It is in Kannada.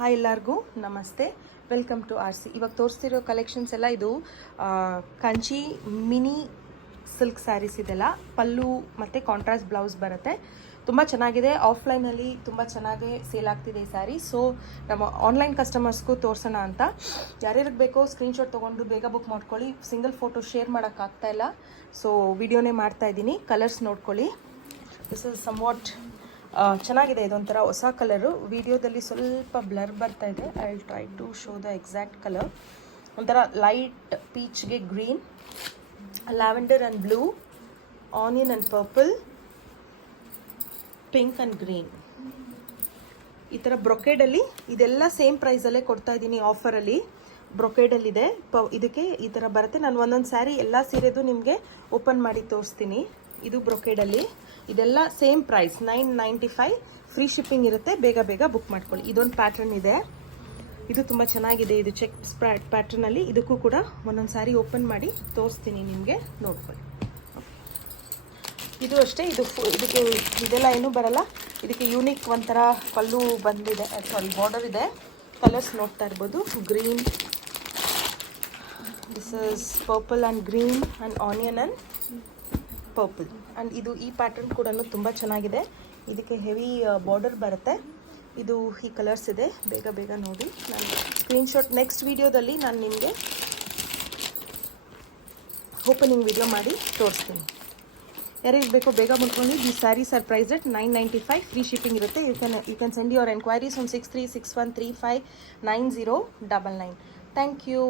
ಹಾಯ್ ಎಲ್ಲರಿಗೂ ನಮಸ್ತೆ, ವೆಲ್ಕಮ್ ಟು ಆರ್ ಸಿ. ಇವಾಗ ತೋರಿಸ್ತಿರೋ ಕಲೆಕ್ಷನ್ಸ್ ಎಲ್ಲ ಇದು ಕಂಚಿ ಮಿನಿ ಸಿಲ್ಕ್ ಸ್ಯಾರೀಸ್ ಇದೆಲ್ಲ. ಪಲ್ಲು ಮತ್ತು ಕಾಂಟ್ರಾಸ್ಟ್ ಬ್ಲೌಸ್ ಬರುತ್ತೆ. ತುಂಬ ಚೆನ್ನಾಗಿದೆ. ಆಫ್ಲೈನಲ್ಲಿ ತುಂಬ ಚೆನ್ನಾಗಿ ಸೇಲ್ ಆಗ್ತಿದೆ ಈ ಸ್ಯಾರಿ. ಸೊ ನಮ್ಮ ಆನ್ಲೈನ್ ಕಸ್ಟಮರ್ಸ್ಗೂ ತೋರಿಸೋಣ ಅಂತ. ಯಾರ್ಯಾರಿಗೆ ಬೇಕೋ ಸ್ಕ್ರೀನ್ಶಾಟ್ ತೊಗೊಂಡು ಬೇಗ ಬುಕ್ ಮಾಡ್ಕೊಳ್ಳಿ. ಸಿಂಗಲ್ ಫೋಟೋ ಶೇರ್ ಮಾಡೋಕ್ಕಾಗ್ತಾ ಇಲ್ಲ, ಸೊ ವಿಡಿಯೋನೇ ಮಾಡ್ತಾಯಿದ್ದೀನಿ. ಕಲರ್ಸ್ ನೋಡ್ಕೊಳ್ಳಿ. ದಿಸ್ ಇಸ್ ಸಮ್ ವಾಟ್ ಚೆನ್ನಾಗಿದೆ. ಇದೊಂಥರ ಹೊಸ ಕಲರು. ವಿಡಿಯೋದಲ್ಲಿ ಸ್ವಲ್ಪ ಬ್ಲರ್ ಬರ್ತಾ ಇದೆ. I will try to show the exact colour. ಒಂಥರ ಲೈಟ್ ಪೀಚ್ಗೆ green, lavender and blue, onion and purple, pink and green. ಈ ಥರ ಬ್ರೊಕೇಡಲ್ಲಿ ಇದೆಲ್ಲ ಸೇಮ್ ಪ್ರೈಸಲ್ಲೇ ಕೊಡ್ತಾ ಇದ್ದೀನಿ ಆಫರಲ್ಲಿ. ಬ್ರೊಕೇಡಲ್ಲಿದೆ. ಇದಕ್ಕೆ ಈ ಥರ ಬರುತ್ತೆ. ನಾನು ಒಂದೊಂದು ಸ್ಯಾರಿ ಎಲ್ಲ ಸೀರೆದು ನಿಮಗೆ ಓಪನ್ ಮಾಡಿ ತೋರಿಸ್ತೀನಿ. ಇದು ಬ್ರೊಕೇಡಲ್ಲಿ. ಇದೆಲ್ಲ ಸೇಮ್ ಪ್ರೈಸ್ 995. ಫ್ರೀ ಶಿಪ್ಪಿಂಗ್ ಇರುತ್ತೆ. ಬೇಗ ಬೇಗ ಬುಕ್ ಮಾಡ್ಕೊಳ್ಳಿ. ಇದೊಂದು ಪ್ಯಾಟ್ರನ್ ಇದೆ. ಇದು ತುಂಬ ಚೆನ್ನಾಗಿದೆ. ಇದು ಚೆಕ್ ಪ್ಯಾಟ್ರನಲ್ಲಿ. ಇದಕ್ಕೂ ಕೂಡ ಒಂದೊಂದು ಸ್ಯಾರಿ ಓಪನ್ ಮಾಡಿ ತೋರಿಸ್ತೀನಿ ನಿಮಗೆ, ನೋಡ್ಕೊಳ್ಳಿ. ಇದು ಅಷ್ಟೇ. ಇದಕ್ಕೆ ಇದೆಲ್ಲ ಏನೂ ಬರಲ್ಲ. ಇದಕ್ಕೆ ಯೂನಿಕ್ ಒಂಥರ ಪಲ್ಲು ಬಂದಿದೆ, ಸಾರಿ ಬಾರ್ಡರ್ ಇದೆ. ಕಲರ್ಸ್ ನೋಡ್ತಾ ಇರ್ಬೋದು. Green, this is purple and green and onion and purple. And ಇದು ಈ ಪ್ಯಾಟರ್ನ್ ಕೂಡ ತುಂಬ ಚೆನ್ನಾಗಿದೆ. ಇದಕ್ಕೆ ಹೆವಿ ಬಾರ್ಡರ್ ಬರುತ್ತೆ. ಇದು ಈ ಕಲರ್ಸ್ ಇದೆ. ಬೇಗ ಬೇಗ ನೋಡಿ. ನಾನು ಸ್ಕ್ರೀನ್ಶಾಟ್ ನೆಕ್ಸ್ಟ್ ವೀಡಿಯೋದಲ್ಲಿ ನಾನು ನಿಮಗೆ ಓಪನಿಂಗ್ ವಿಡಿಯೋ ಮಾಡಿ ತೋರಿಸ್ತೀನಿ. ಯಾರಿಗೆ ಬೇಕೋ ಬೇಗ ಮಾಡ್ಕೊಂಡು. ಈ saris are price rate 995. Free shipping ಇರುತ್ತೆ. You can send your enquiries on 6361359099. Thank you.